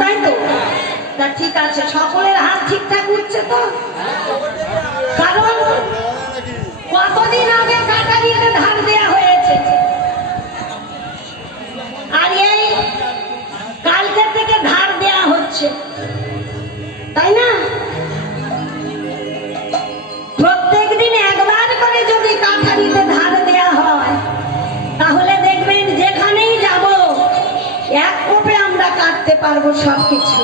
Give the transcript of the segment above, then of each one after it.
তাই তো? তা ঠিক আছে, সকলের হাত ঠিকঠাক উঠছে তো? কারণ কতদিন আগে কাটারিতে ধার দেয়া হয়েছে, আর এই কালকে থেকে ধার দেয়া হচ্ছে, তাই না? প্রত্যেক দিন একবার করে যদি কাঠারিতে ধার দেয়া হয়, তাহলে দেখবেন যেখানেই যাব এক কোপে আমরা কাটতে পারবো সবকিছু।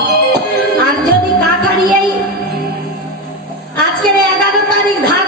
আর যদি কাঠারি এই আজকের 11 তারিখ ধার